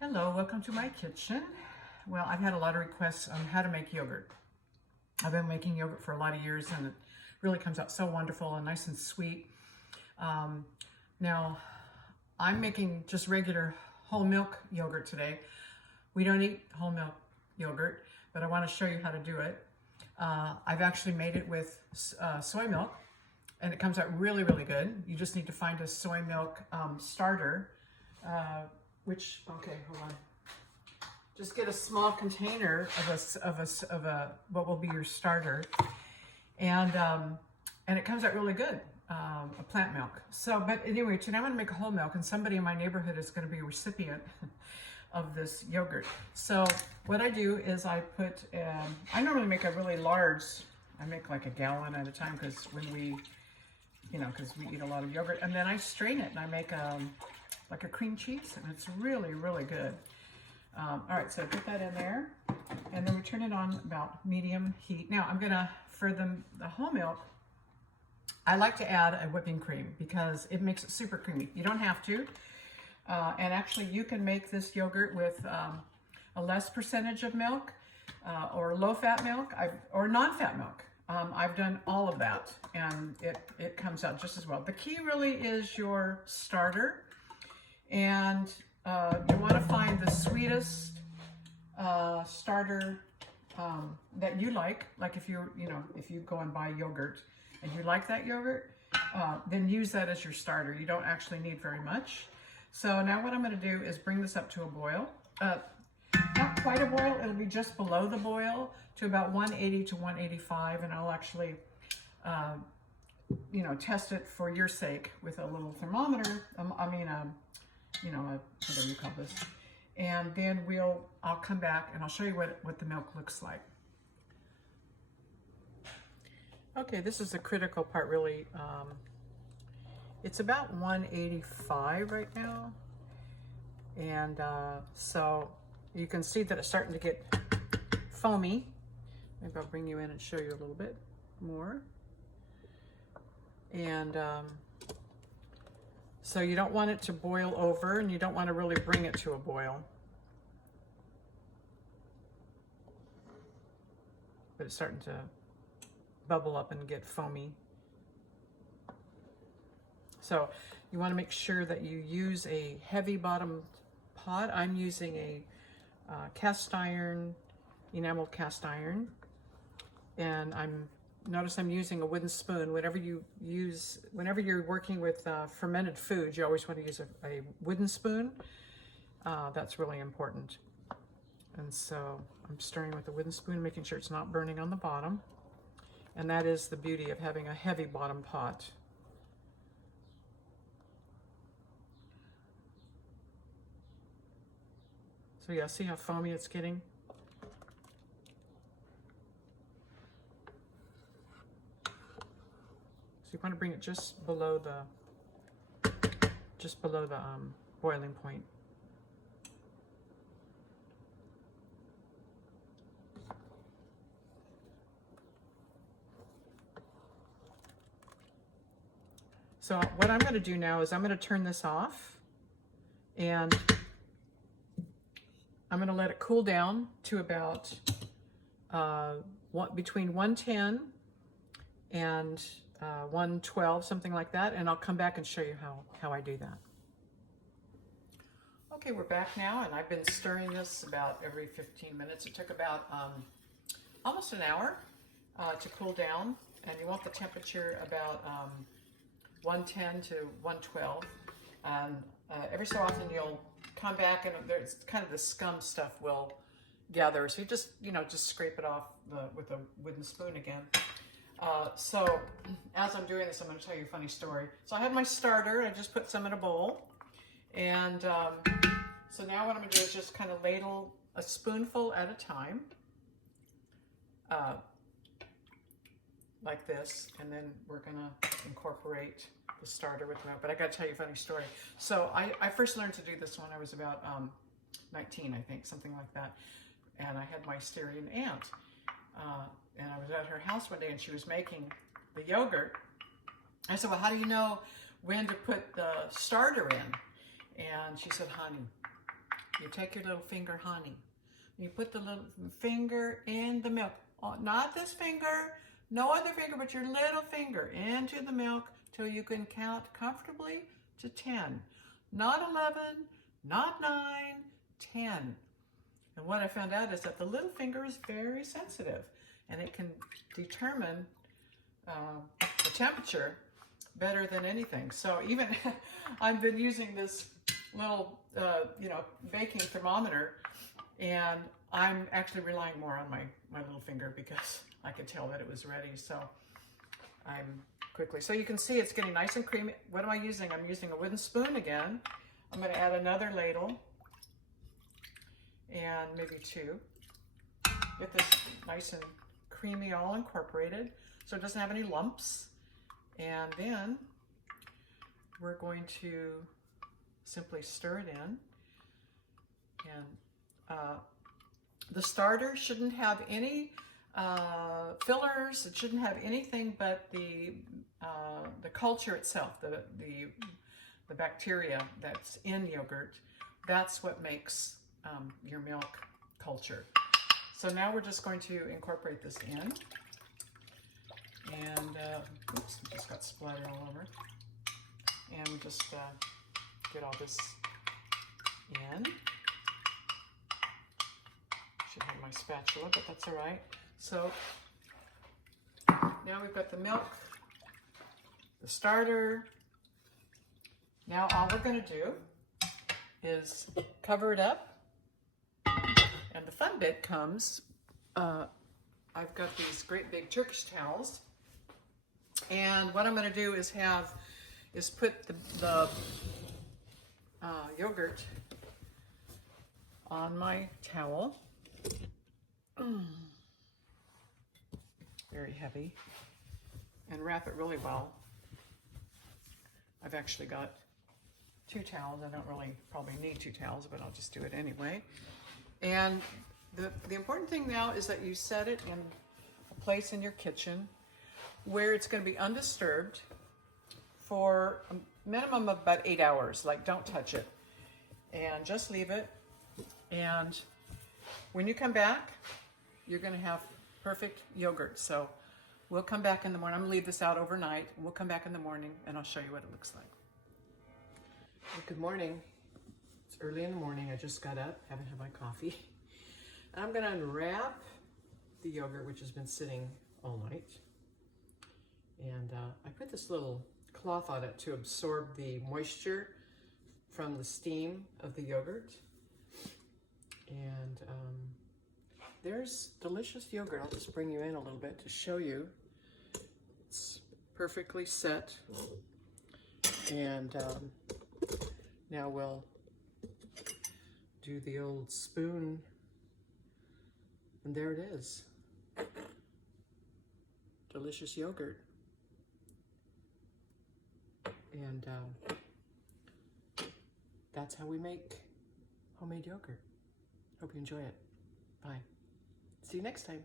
Hello, welcome to my kitchen. Well, I've had a lot of requests on how to make yogurt. I've been making yogurt for a lot of years and it really comes out so wonderful and nice and sweet. Now, I'm making just regular whole milk yogurt today. We don't eat whole milk yogurt, but I want to show you how to do it. I've actually made it with soy milk and it comes out really, really good. You just need to find a soy milk starter. Okay, hold on. Just get a small container of a what will be your starter, and it comes out really good, a plant milk. So, but anyway, today I'm going to make a whole milk, and somebody in my neighborhood is going to be a recipient of this yogurt. So what I do is I put, I normally make a really large, I make like a gallon at a time because when we, because we eat a lot of yogurt, and then I strain it and I make like a cream cheese, and it's really, really good. All right, so put that in there, and then we turn it on about medium heat. Now I'm gonna, for the whole milk, I like to add a whipping cream because it makes it super creamy. You don't have to, and actually you can make this yogurt with a less percentage of milk, or low-fat milk, or non-fat milk. I've done all of that, and it comes out just as well. The key really is your starter. And you want to find the sweetest starter that you like. Like if if you go and buy yogurt and you like that yogurt, then use that as your starter. You don't actually need very much. So now what I'm going to do is bring this up to a boil. Not quite a boil, it'll be just below the boil to about 180 to 185, and I'll actually test it for your sake with a little thermometer. Whatever you call this. And then I'll come back and I'll show you what the milk looks like. Okay, this is the critical part really. It's about 185 right now. And so you can see that it's starting to get foamy. Maybe I'll bring you in and show you a little bit more. And so you don't want it to boil over, and you don't want to really bring it to a boil. But it's starting to bubble up and get foamy. So you want to make sure that you use a heavy bottom pot. I'm using a cast iron, enameled cast iron, and notice I'm using a wooden spoon. Whenever you're working with fermented foods, you always want to use a wooden spoon. That's really important. And so I'm stirring with a wooden spoon, making sure it's not burning on the bottom. And that is the beauty of having a heavy bottom pot. So yeah, see how foamy it's getting? You want to bring it just below the boiling point. So what I'm going to do now is I'm going to turn this off, and I'm going to let it cool down to about between 110 and 112, something like that, and I'll come back and show you how I do that. Okay, we're back now, and I've been stirring this about every 15 minutes. It took about almost an hour to cool down, and you want the temperature about 110 to 112. Every so often you'll come back and there's kind of the scum stuff will gather, so you just scrape it off with a wooden spoon again. So as I'm doing this, I'm going to tell you a funny story. So I have my starter. I just put some in a bowl. And so now what I'm going to do is just kind of ladle a spoonful at a time. Like this. And then we're going to incorporate the starter with milk. But I got to tell you a funny story. So I first learned to do this when I was about 19, I think, something like that. And I had my Syrian aunt. And I was at her house one day and she was making the yogurt. I said, well, how do you know when to put the starter in? And she said, honey, you take your little finger, honey. You put the little finger in the milk. Oh, not this finger, no other finger, but your little finger into the milk till you can count comfortably to 10. Not 11, not 9, 10. And what I found out is that the little finger is very sensitive, and it can determine the temperature better than anything. So even I've been using this little, baking thermometer, and I'm actually relying more on my little finger because I could tell that it was ready. So so you can see it's getting nice and creamy. What am I using? I'm using a wooden spoon again. I'm going to add another ladle and maybe 2. Get this nice and creamy, all incorporated, so it doesn't have any lumps. And then we're going to simply stir it in. And the starter shouldn't have any fillers. It shouldn't have anything but the culture itself, the bacteria that's in yogurt. That's what makes your milk culture. So now we're just going to incorporate this in. And, oops, I just got splatter all over. And we just get all this in. Should have my spatula, but that's all right. So now we've got the milk, the starter. Now all we're going to do is cover it up. And the fun bit comes, I've got these great big Turkish towels. And what I'm going to do is put the yogurt on my towel. Very heavy. And wrap it really well. I've actually got 2 towels. I don't really probably need 2 towels, but I'll just do it anyway. And the important thing now is that you set it in a place in your kitchen where it's going to be undisturbed for a minimum of about 8 hours. Like, don't touch it. And just leave it. And when you come back, you're going to have perfect yogurt. So we'll come back in the morning. I'm going to leave this out overnight. We'll come back in the morning, and I'll show you what it looks like. Well, good morning. It's early in the morning. I just got up, haven't had my coffee. I'm going to unwrap the yogurt, which has been sitting all night. And I put this little cloth on it to absorb the moisture from the steam of the yogurt. And there's delicious yogurt. I'll just bring you in a little bit to show you. It's perfectly set. And now we'll do the old spoon. And there it is. Delicious yogurt. And that's how we make homemade yogurt. Hope you enjoy it. Bye. See you next time.